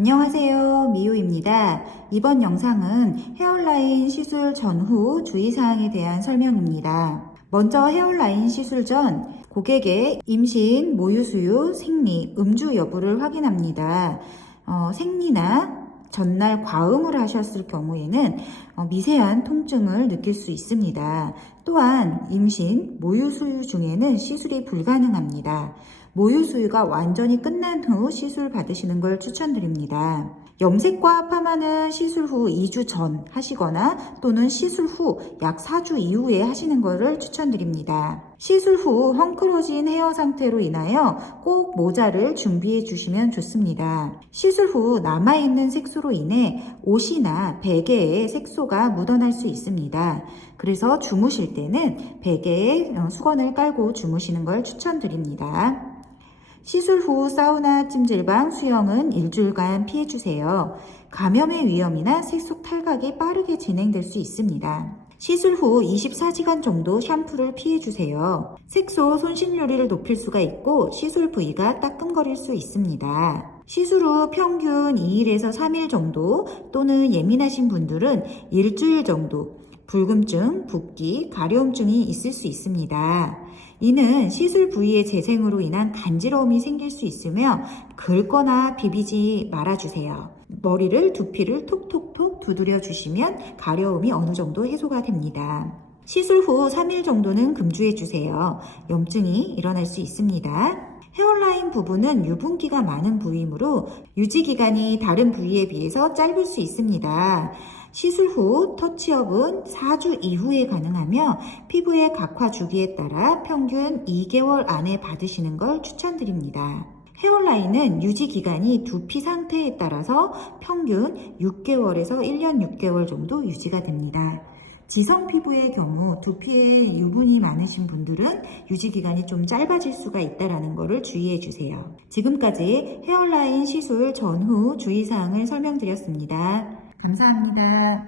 안녕하세요. 미호입니다. 이번 영상은 헤어라인 시술 전후 주의사항에 대한 설명입니다. 먼저 헤어라인 시술 전 고객의 임신, 모유수유, 생리, 음주 여부를 확인합니다. 어, 생리나 전날 과음을 하셨을 경우에는 어, 미세한 통증을 느낄 수 있습니다. 또한 임신, 모유수유 중에는 시술이 불가능합니다. 모유 수유가 완전히 끝난 후 시술 받으시는 걸 추천드립니다. 염색과 파마는 시술 후 2주 전 하시거나 또는 시술 후 약 4주 이후에 하시는 것을 추천드립니다. 시술 후 헝클어진 헤어 상태로 인하여 꼭 모자를 준비해 주시면 좋습니다. 시술 후 남아있는 색소로 인해 옷이나 베개에 색소가 묻어날 수 있습니다. 그래서 주무실 때는 베개에 어, 수건을 깔고 주무시는 걸 추천드립니다. 시술 후 사우나, 찜질방, 수영은 일주일간 피해주세요. 감염의 위험이나 색소 탈각이 빠르게 진행될 수 있습니다. 시술 후 24시간 정도 샴푸를 피해주세요. 색소 손실률을 높일 수가 있고 시술 부위가 따끔거릴 수 있습니다. 시술 후 평균 2일에서 3일 정도 또는 예민하신 분들은 일주일 정도 불금증, 붓기, 가려움증이 있을 수 있습니다. 이는 시술 부위의 재생으로 인한 간지러움이 생길 수 있으며 긁거나 비비지 말아주세요. 머리를 두피를 톡톡톡 두드려 주시면 가려움이 어느 정도 해소가 됩니다. 시술 후 3일 정도는 금주해 주세요. 염증이 일어날 수 있습니다. 헤어라인 부분은 유분기가 많은 부위이므로 유지 기간이 다른 부위에 비해서 짧을 수 있습니다. 시술 후 터치업은 4주 이후에 가능하며 피부의 각화 주기에 따라 평균 2개월 안에 받으시는 걸 추천드립니다. 헤어라인은 유지 기간이 두피 상태에 따라서 평균 6개월에서 1년 6개월 정도 유지가 됩니다. 지성 피부의 경우 두피에 유분이 많으신 분들은 유지 기간이 좀 짧아질 수가 있다는 것을 주의해 주세요. 지금까지 헤어라인 시술 전후 주의사항을 설명드렸습니다. 감사합니다.